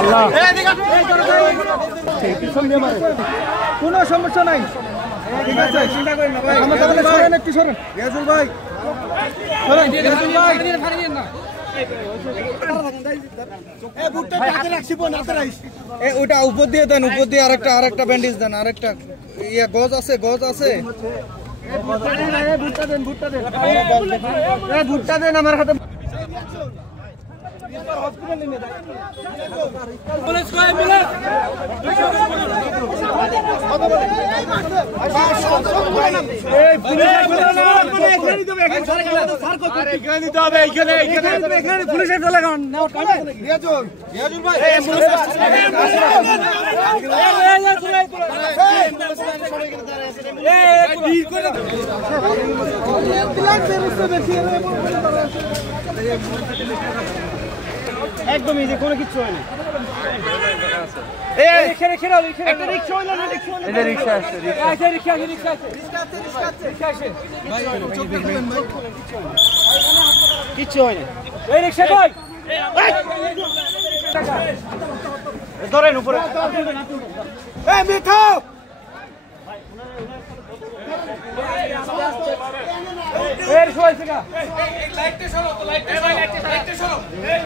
আল্লাহ কোনো সমস্যা নাই, ঠিক আছে। আমার তাহলে সরেন, একটু সরেন রিয়াজুল ভাই, সরেন রিয়াজুল ভাই। ওটা উপর দিয়ে দেন, উপর দিয়ে আরেকটা ব্যান্ডেজ দেন, আরেকটা ইয়া গজ আছে, গজ আছে। ভুট্টা দেন আমার হাতে। একদম এই যে কোনো কিছু হয় না। কিচ্ছু হয় না, ধরেন উপরে মিঠু